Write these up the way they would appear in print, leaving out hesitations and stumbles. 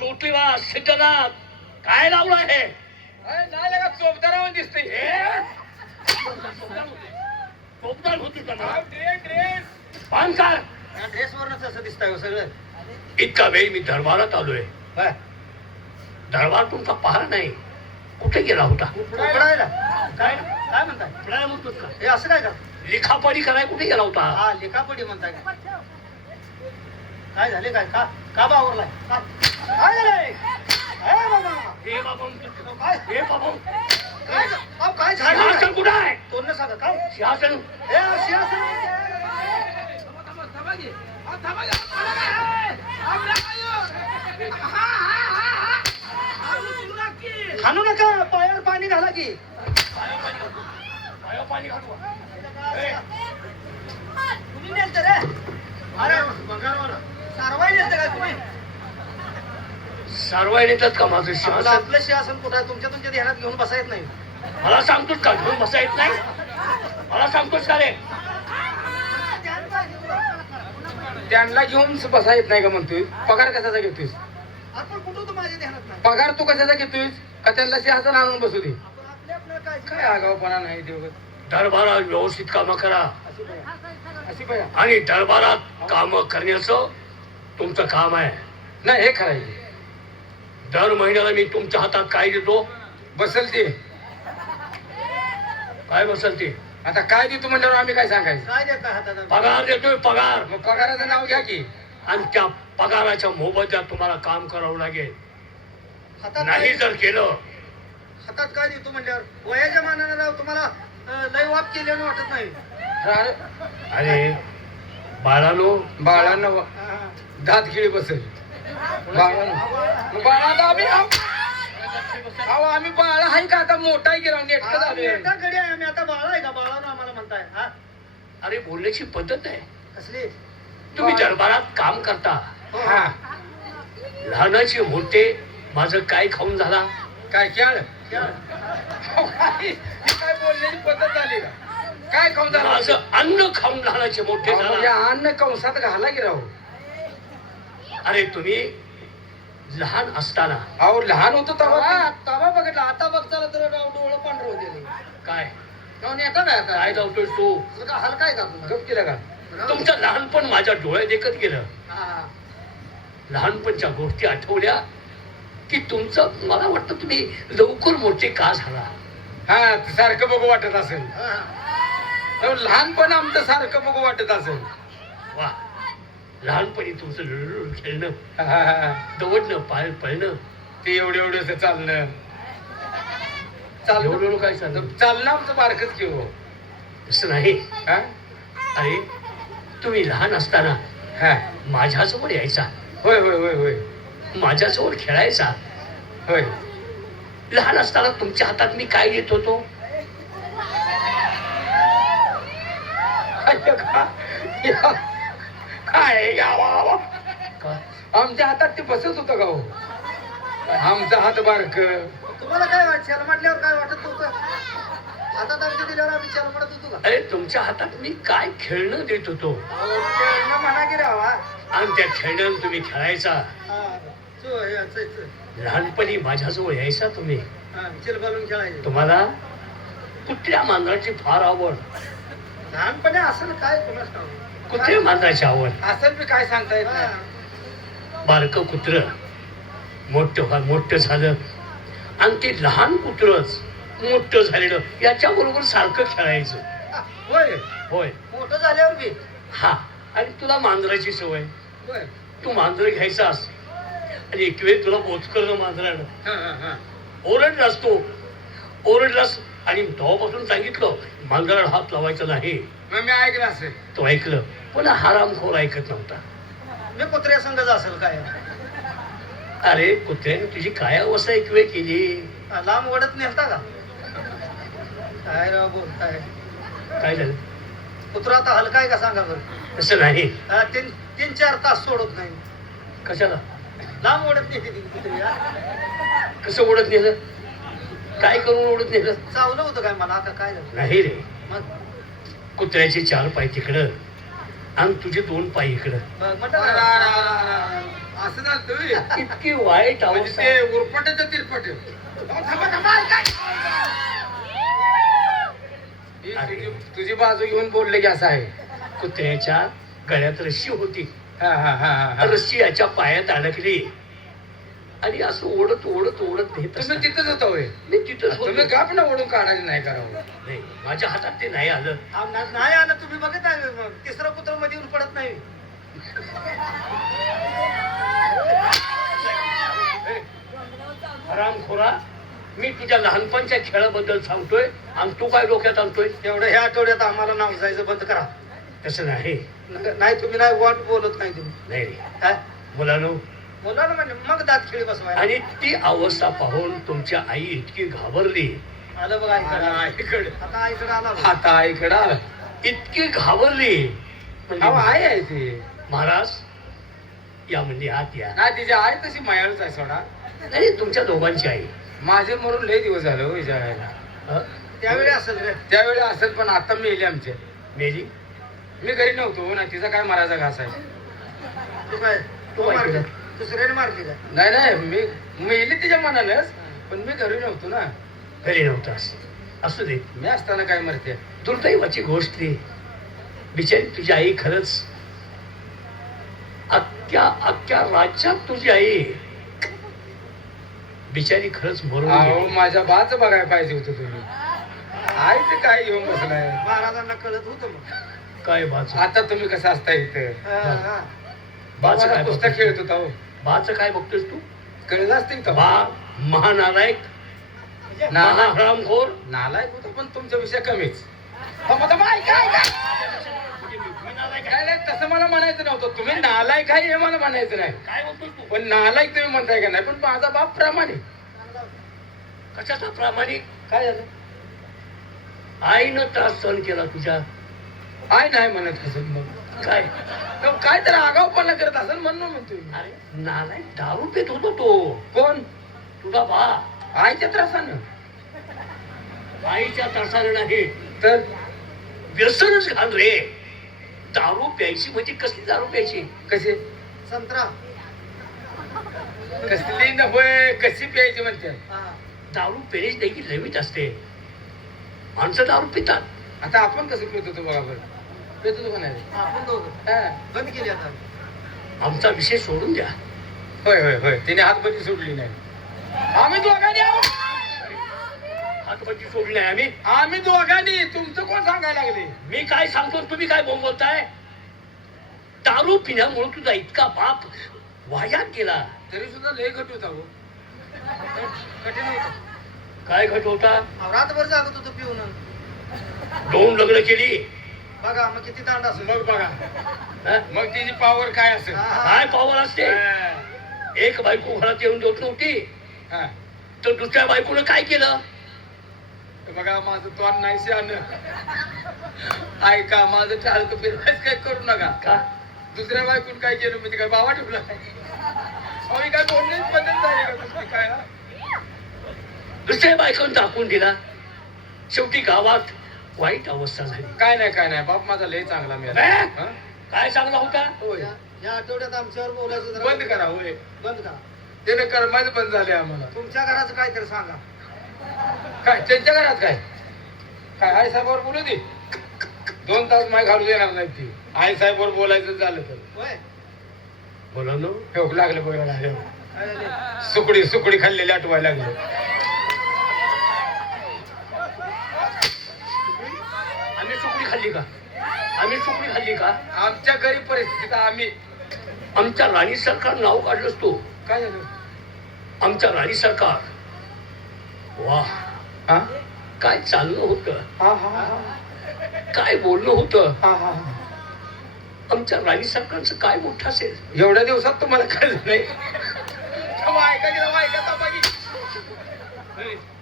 चोटीला सिद्धनाथ काय लावलं हे? नाही लगा चोपदारावर दिसतंय चोपदार होती का ना? ड्रेस पानकार ड्रेसवरच असं दिसतंय सगळं. इतका वेळ मी दरबारात आलोय. दरबार तुमचा पहार नाही. कुठे गेला होता? उकडायला काय काय म्हणताय? काय म्हणतोस का? हे असं काय का? लिखापडी कराय कुठे गेला होता? हा लेखापडी म्हणताय का? काय झाले काय का बावरलाय? काय झालंय? बाबा हे बाबा काय हे बाबा काय सिंहासन झालं? कुठं आहे? तोंड सांगा काय? सिंहासन हे सिंहासन खाणू नका पायावर पाणी घाला की. पाणी घालू. तुम्ही नेलतं रे? अरे सारवाई नेलतं काय तुम्ही? सर्वांनी येतात का माझं सिंहासन? आपलं सिंहासन कुठं आहे? तुमच्या तुमच्या ध्यानात घेऊन बसा येत नाही. मला सांगतोस का घेऊन बसा येत नाही? मला सांगतोस का रे? त्यांना घेऊन बसा येत नाही का म्हणतोय? पगार कशाचा घेतोयस? आपण कुठं होतो माझ्या ध्यानात नाही. पगार तू कशाचा घेतोयस? का त्यांना सिंहासन आणून बसू दे? आपण आपल्या काय काय आगाऊपणा नाही ते वगैरे. दरबारात व्यवस्थित कामं करा अशी पाहिजे. आणि दरबारात कामं करण्याचं तुमचं काम आहे. नाही हे खरं आहे. दर महिन्याला मी तुमच्या हातात काय देतो? बसल ते. काय बसल ते? आता काय देतो म्हणल्यावर आम्ही काय सांगायचं? काय देता हातात? पगार देतोय पगार. मग पगाराचं नाव घ्या की. आणि त्या पगाराच्या मोबदल्यात तुम्हाला काम करावं लागेल. हातात नाही काय- जर केलं हातात काय देतो म्हणल्यावर वयाच्या मानाने राव तुम्हाला लय वाप केल्यानं वाटत नाही. अरे अरे बाळानो बाळांना हा. दात खिळी बसेल. बाळा आम्ही बाळा आहे का आता मोठा आहे की राव नेटकं झालोय. मोठा गडी आहे आम्ही आता बाळा आहे का? बाळानं आम्हाला म्हणताय हा? अरे बोलण्याची पद्धत आहे. कसली? तुम्ही दरबारात काम करता. हा लहानाचे मोठे माझं काय खाऊन झाला? काय खेळ क्या? काय बोलण्याची पद्धत झाली का? काय खाऊन झालं? माझं अन्न खाऊन लहानाचे मोठे अहो, या झाला. अन्न कंसात घाला की राव. अरे तुम्ही लहान असताना अहो लहान होतो तेव्हा हा, तवा बघितला आता बघताला तर राव डोळं पांढरं होते. काय जाऊन येतं काय आता? काय धावतोय तू? तुझा हलका आहे का तुझा? गप केलं का? तुमचं लहानपण माझ्या डोळ्यात देखत गेलं. हा. लहानपणच्या गोष्टी आठवल्या की तुमचं मला वाटतं तुम्ही लवकर मोठे का झाला. हा सारखं बघू वाटत असेल. हा. अहो, लहानपण आमचं सारखं बघू वाटत असेल. वा लहानपणी तुमचं लुडलुड खेळणं, हा, हा, हा. दवडणं, पाय पळणं, ते एवढं चालणं एवढं काय चाललं? चालणं आमचं बारकच की हो. तसं नाही. हा? अरे तुम्ही लहान असताना हा. माझ्याजवळ यायचा, होय होय होय होय माझ्याजवळ खेळायचा. होय. लहान असताना तुमच्या हातात मी काय देत होतो? काय गावा का? आमच्या हातात ते बसत होतं का हो? आमचा हात बारक. तुम्हाला काय वाटत? चल म्हटल्यावर काय वाटत नव्हतं? हातात आमच्या दिल्यावर आम्ही चल म्हणत होतो का? अरे तुमच्या हातात मी काय खेळणं देत होतो खेळणं म्हणा की राव हा. आणि त्या खेळण्यानं तुम्ही खेळायचा. हा. लहानपणी माझ्याजवळ यायचा तुम्ही. चिल घालून खेळायचे. तुम्हाला कुठल्या मांजराची फार आवड? लहानपणी असं काय कोणाच ठाऊक. कुठल्या मांजराची आवड? असं बी काय सांगता येत नाही. हा. बारकं कुत्र मोठं झालं आणि ते लहान कुत्रच मोठं झालेलं याच्या बरोबर सारखं खेळायचं. होय होय. मोठं झाल्यावर बी. हा. आणि तुला मांजराची सवय, होय. तू मांजर घ्यायचास आणि एक वेळ तुला बोचकरणं मांजरानं हा, हा, हा. ओरडलास, तो ओरडलास आणि तेव्हापासून सांगितलं मांजराला हात लावायचा नाही. मग मी ऐकलं असेल. तो ऐकलं, पण हरामखोर ऐकत नव्हता. मी कुत्र्या संघच असेल काय? अरे कुत्र्याने तुझी काय अवस्था एक वेळ केली? लांब ओढत नेलता का? काय राव बोलताय? काय झालं? कुत्रा आता हलका आहे का सांगा बरं? तसं नाही. हा, तीन 3-4 तास सोडत नाही. कशाला? लांब ओढत नाही ती कुत्री. हा. कसं ओढत नेलं? काय करून ओढत नेलं? चावलं होतं काय मला? आता काय झालं? नाही रे, मग कुत्र्याचे 4 पाय तिकडं आणि तुझे 2 पाय इकडं. म्हटलं असं झालं इतकी वाईट म्हणजे अवस्था ते उरपटाचं तिरपट तुझी बाजू घेऊन बोलले की असं आहे. कुत्र्याच्या गळ्यात रस्सी होती. हा हा हा हा. रस्सी याच्या पायात अडकली आणि असं ओढत ओढत ओढत नेत तुम्ही असताना- तिथंच होता होय. मी तिथंच तुम्ही होतो. गाप ना ओढून काढायला नाही करावं. नाही, माझ्या हातात ते नाही आलं. नाही आलं तुम्ही बघत आहे मग. तिसरं कुत्र मध्ये येऊन पडत नाही. हरामखोरा, मी तुझ्या लहानपणच्या खेळाबद्दल सांगतोय आणि तू काय डोक्यात आणतोय? तेवढं ह्या आठवड्यात आम्हाला नाव जायचं बंद करा. तसं नाही. नाही तुम्ही नाही वाट बोलत नाही तुम्ही. नाही रे काय मुलांनो. मुलांना म्हणजे मग दात खिळी बसवायला आणि ती अवस्था पाहून तुमच्या आई इतकी घाबरली, आलं बघा आला आईकडे. आईकडे. आता आईकडे आला बघा. आता आईकडं आला. इतकी घाबरली अहो, म्हणजे आई आहे ती. महाराज या म्हणजे आत या. नाही तिची आई तशी मायाळूच आहे सोडा. नाही, तुमच्या दोघांची आई. माझे मरून लय दिवस झाले हो हिच्या वेळेला. हं? त्यावेळी असेल रे. त्यावेळी असेल पण आता मेली आमचे. मेली. मी घरी नव्हतो ना. तिचा काय मारायचा घास आहे. तू काय तू काय केलं? दुसऱ्याने मारली का? नाही नाही मी मेली तिच्या मनानच पण मी घरी नव्हतो ना. घरी नव्हतास. असू दे. मी असताना काय मरते. दुर्दैवाची गोष्ट ती. बिचारी तुझी आई खरंच अख्ख्या राज्यात तुझी आई बिचारी खरंच मरून अहो गेली. माझ्या बाच बघायला पाहिजे होतं तुम्ही. आईचं काय घेऊन बसलाय. महाराजांना कळत होतं मग. काय बाच? आता तुम्ही कसं असता इथं. हा, हा. बाच काय पुस्तक बघतोस खेळत तू? होता हो. बाच काय बघतोस तू? कळलं असतं का? बा महानालायक, महाहरामखोर. नालायक होता पण तुमच्या विषय कमीच. काय नाही, तसं मला म्हणायचं नव्हतं. तुम्ही नालायक आहे हे मला म्हणायचं नाही. काय बघतोस तू? पण नालायक तुम्ही म्हणताय का नाही. पण माझा बाप प्रामाणिक. कशाचा प्रामाणिक? काय झालं? आईनं त्रास सहन केला तुझ्या. आय नाही म्हणत असेल मग काय? काय तर आगाऊपणा करत असेल म्हणून म्हणतोय. अरे नालायक, दारू पित होतो तो. कोण? तुझा बा. आईच्या त्रासानं. आईच्या त्रासाने नाही तर व्यसनच घाल रे. दारू प्यायची म्हणजे कसली दारू प्यायची? कशी संत्रा. कसली नव्हे कशी प्यायची म्हणते. हा. दारू पिण्याची देखील लिमिट असते. माणसं दारू पितात. आता आपण कसं पित होतो बघा बरं. पित होतो का नाही? आपण दोघं हा. बंद केली आता. आमचा विषय सोडून द्या. होय होय होय तिने हातबंदी सोडली नाही. आम्ही दोघांनी आहोत. हातबंदी सोडली नाही आम्ही. आम्ही दोघांनी. तुमचं कोण सांगायला लागले. मी काय सांगतो तुम्ही काय बोंबवताय? दारू पिण्यामुळे तुझा इतका बाप वाया गेला. तरी सुद्धा लय घट होता हो. कठीण होतं. काय घट होता? अहो, रातभर जागत होतो पिऊन. 2 लग्न केली. बघा मग किती दांड असेल. मग बघा हं? मग तिची पावर काय असेल. हा, हा. काय पावर असते? हा. एक बायको घरात येऊन देत नव्हती हा. तर दुसऱ्या बायकोनं काय केलं? तर बघा माझं तोंड नाही शान. ऐका माझं टाळकं फिरवायचं काय करू नका. का? दुसऱ्या बायकून काय केलं म्हणजे काय बाबा ठेवला. अहो काय बोलणेच बदल झाले का दुसरी काय. हा? दुसऱ्या बायकोनं दाखवून दिला. शेवटी गावात वाईट अवस्था झाली. काय नाही बाप माझा लय चांगला मिळाला. बे! हा? काय चांगला होता? होय या आठवड्यात आमच्यावर बोलायचं जरा बंद करा होय. बंद करा. त्याने कर्माच बंद झाले आम्हाला. तुमच्या घराचं काय तर सांगा. काय त्यांच्या घरात काय काय आई साहेबावर बोलू दे. 2 तास माय घालू देणार नाही ती. आई साहेबावर बोलायचं झालं तर होय. बोला ना. ठोक लागलं बोलायला. काय झाले? सुकडी खाल्लेली आठवायला लागली. आम्ही सुकडी खाल्ली का? आम्ही सुकडी खाल्ली का? आमच्या घरी परिस्थिती आम्ही आमच्या राणी सरकार नाव काढलंस तू. काय झालं. आमच्या राणी सरकार. वा, हा काय चाललं होतं, हा हा काय बोलणं होतं. हा हा. आमच्या राणी सरकारचं काय मोठं असेल. एवढ्या दिवसात तुम्हाला कळलं नाही. ऐका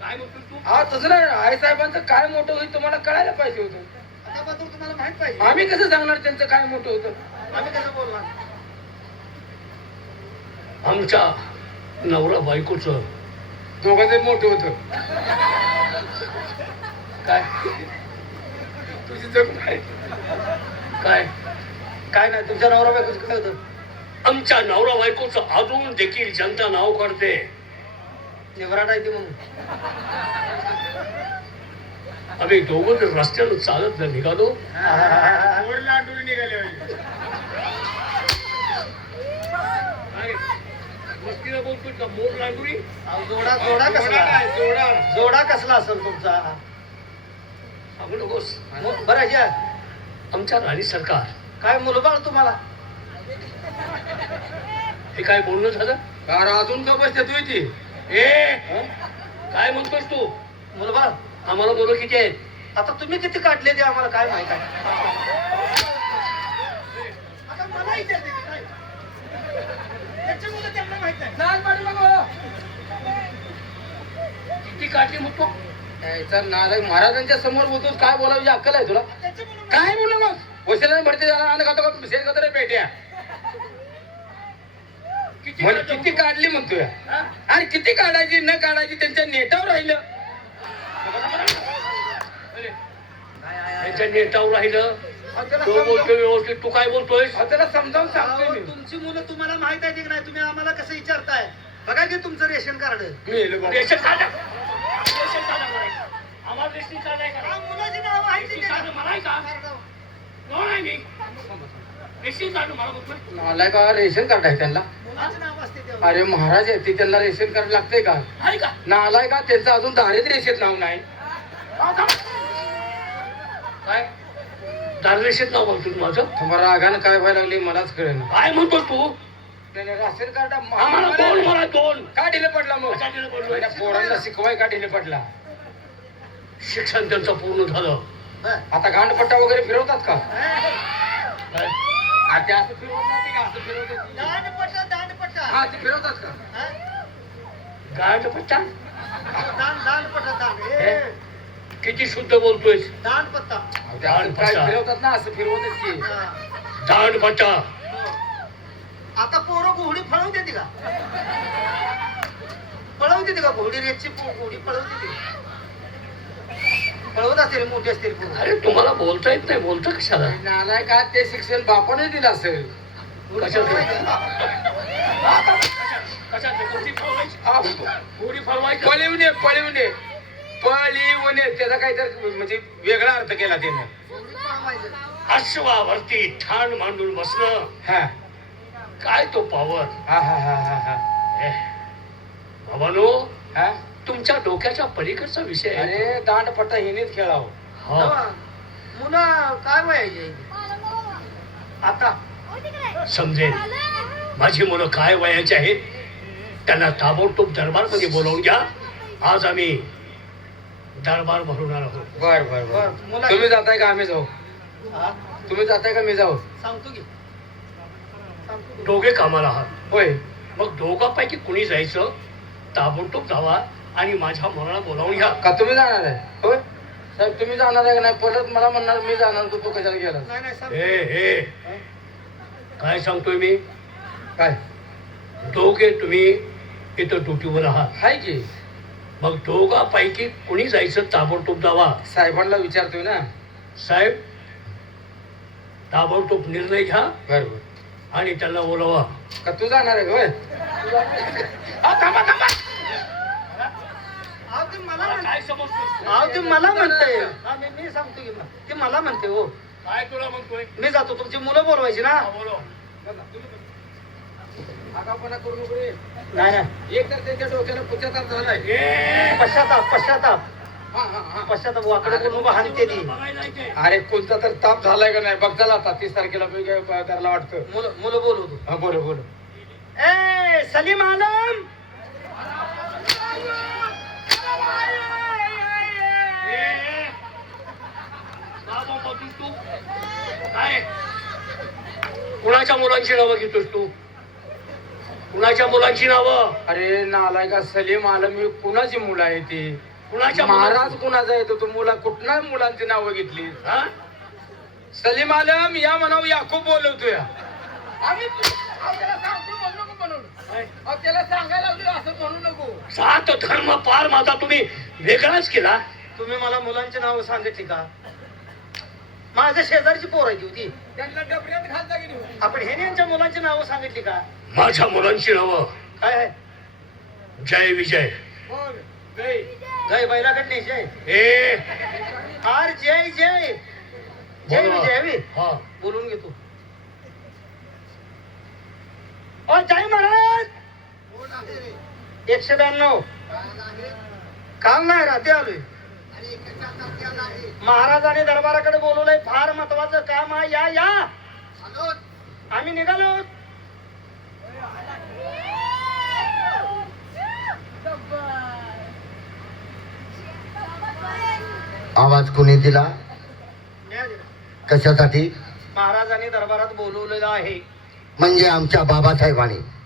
काय म्हणतो तू? हा तसं नाही. आई साहेबांचं काय मोठं होईल तुम्हाला कळायला पाहिजे होतं. आता बद्दल तुम्हाला माहित पाहिजे. आम्ही कसं सांगणार त्यांचं काय मोठं होतं. आम्ही कसं बोलणार. आमच्या नवरा बायकोचं दोघांचं मोठं होतं. काय तुझी जग नाही. काय काय नाही तुमच्या नवरा बायकोचं काय होतं. आमच्या नवरा बायकोचं अजून देखील जनता नाव काढते. निवराट आहे ती म्हणून. आम्ही दोघं जर रस्त्यानं चालत जर निघालो, गोड लाडू निघाले. मस्तीला बोलतोय का मोर लांडुरी? जोडा जोडा कसला जोडा कसला असेल तुमचा? सांगू नकोस. बरं ह्या आमच्या राणी सरकार काय मुलबाळ तुम्हाला? हे काय बोलणं झालं? कार अजून का बसते तू ती? काय म्हणतोस तू? मुलबाळ आम्हाला मुलं किती आहेत? आता तुम्ही किती काढले ते आम्हाला काय माहित आहे? आता मला विचारते की काय? त्यांची मुलं त्यांना माहित आहे. किती काढली मग तू? याचा नालायक महाराजांच्या समोर बोलतोस, काय बोलायची अक्कल आहे तुला? त्यांची मुलं काय बोलू मग? वशिला भरती झाला आणि खातो का शेर खातो रे पेट्या? म्हणजे किती काढली म्हणतोय? हा? आणि किती काढायची न काढायची त्यांच्या नेटावर राहिलं. त्यांच्या नेटावर राहिलं. अहो, त्याला तो समजावून- बोलतोय व्यवस्थित, तू काय बोलतोय? अहो, त्याला समजावून सांगतोय अहो, मी. तुमची मुलं तुम्हाला माहित आहे की नाही? तुम्ही आम्हाला कसं विचारताय? बघा की तुमचं रेशन कार्ड. मी येलो बाबा. रेशन कार्ड रेशन कार्ड करायचं. आम्हाला रेशन कार्ड आहे का? मुलाची नाव आहे रेशन कार्ड मला आहे का? कोण आहे मी? रेशन कार्ड मला बोलतोय. नालायक रेशन कार्ड आहे त्यांना? मुलाचं नाव असते तेव्हा. अरे महाराज आहे ते, त्यांना रेशन कार्ड लागतंय का? आहे का? नालाय का त्यांचं अजून दारिद्र्य रेषेत नाव नाही. काय दाररेषेत नाव बोलतो तू माझं? तुम्हाला रागानं काय व्हायला लागली मलाच कळेना. काय म्हणतोस तू? त्याने राशन कार्ड आम्हाला दोन मला दोन का ढिले पडला मग? कशाला बोललोय? त्या पोरांना शिकवाय का ढिले पडला? शिक्षण त्यांचं पूर्ण झालं. हं. आता गांडपट्टा वगैरे फिरवतात का? काय? आता असं फिरवतात का? असं फिरवतात? दांडपट्टा दांडपट्टा. हा ते फिरवतात का? हं? गाठपट्टा? दांडपट्टा दांड. हे? किती शुद्ध बोलतोय? दांडपट्टा. ते असं काय फिरवतात ना, असं फिरवतात की. हं. दांडपट्टा. आता पोरं घोडी पळवते ती का? पळवते ती का घोडी? रेतची घोडी पळवते ती? पळवत असते मोठी असते पोरं. अरे तुम्हाला बोलता येत नाही, बोलता कशाला? नालाय का ते शिक्षण बापाने दिलं असेल. कशात गोडी फळवायची? गोडी फळवायची? पळिवणे पळिवणे पळिवणे त्याचा काहीतरी म्हणजे वेगळा अर्थ केला त्याने. अश्वावरती ठाण मांडून बसणं, हा काय तो पावर? हा हा हा हा हा बाबानो, हा. तुमच्या डोक्याच्या पलीकडचा विषय आहे. अरे दांडपट्टा हिनेच खेळावं. हा. मुलं काय वयाची? आता समजेल. माझी मुलं काय वयाची आहेत त्यांना ताबडतोब दरबारमध्ये बोलावून घ्या. आज आम्ही दरबार भरवणार आहोत. बर बर बर. मुला तुम्ही जाताय का आम्ही जाऊ? हा? तुम्ही जाताय का मी जाऊ? सांगतो की सांगतो की. दोघे कामाला आहात. होय. मग दोघांपैकी कुणी जायचं? ताबडतोब जावा आणि माझ्या मुलाला बोलावून घ्या. का तुम्ही जाणार आहे? होय साहेब, तुम्ही जाणार आहे का नाही? परत मला म्हणणार मी जाणार, तू कशाला गेला? नाही नाही सांगतो. हे काय सांगतोय मी? काय दोघे तुम्ही इथं ड्युटीवर आहात. हाय की? मग दोघांपैकी कुणी जायचं? ताबडतोब जावा. साहेबांना विचारतोय ना. साहेब, ताबडतोब निर्णय घ्या बरोबर. आणि त्यांना बोलवा. का तू जाणार आहे? होय. थांबा थांबा. अहो, ते मला मला म्हणते. काय समजतं? अहो, ते मला म्हणते. हा, मी सांगतो की मग. ते मला म्हणते हो. काय तुला म्हणतोय? मी जातो. तुमची मुलं बोलवायची ना? हा, बोलव. आगाऊपणा करू नको रे. नाही नाही. एक तर त्यांच्या डोक्याला पुच्याताप झालाय. ए, पश्चाताप पश्चाताप हा, हा, हा. पश्चाताप वाकडे करून उभं हाणते ती. बघायला जायचंय. अरे कोणता तर ताप झालाय का नाही बघ. चला आता 30 तारखेला मी काय करायला वाटतं. मुलं बोलवतो. हा बोलो बोलो. ए सलीम आलम. ए, का बोलतोस तू? काय? कुणाच्या मुलांची नावं घेतोस तू? कुणाच्या मुलांची नावं? अरे नालाय का सलीम आलम ही कुणाची मुलं आहे ती? कुणाच्या महाराज कुणाचा येतो तो? मुला कुठल्या मुलांची नावं घेतली? हा? सलीम आलम या म्हणावं याकूब बोलवतोय. आम्ही त्याला सांगतो म्हणू नको म्हणून. त्याला सांगायला लागलो असं म्हणू नको. सात धर्म पार माझा तुम्ही वेगळाच केला. तुम्ही मला मुलांची नावं सांगितली का? माझ्या शेजारची पोर आहे ती होती. त्यांना डबऱ्यात घालता की नाही? आपण हे यांच्या मुलांची नावं सांगितली का? माझ्या मुलांची नावं काय आहे? जय विजय. बोल. गई. गाय बैलाकडे जय. ए हार जय जय जय बोला. विजय हवी. हा बोलून घेतो. ओ जय महाराज. 192. काल नाही राहते आलोय. महाराजांनी दरबाराकडे बोलवलंय. फार महत्वाचं काम आहे. या या आम्ही निघालो. आवाज कोणी दिला? न्याय दिला. कशासाठी? महाराजांनी दरबारात बोलवलेलं आहे. म्हणजे आमच्या बाबासाहेबांनी.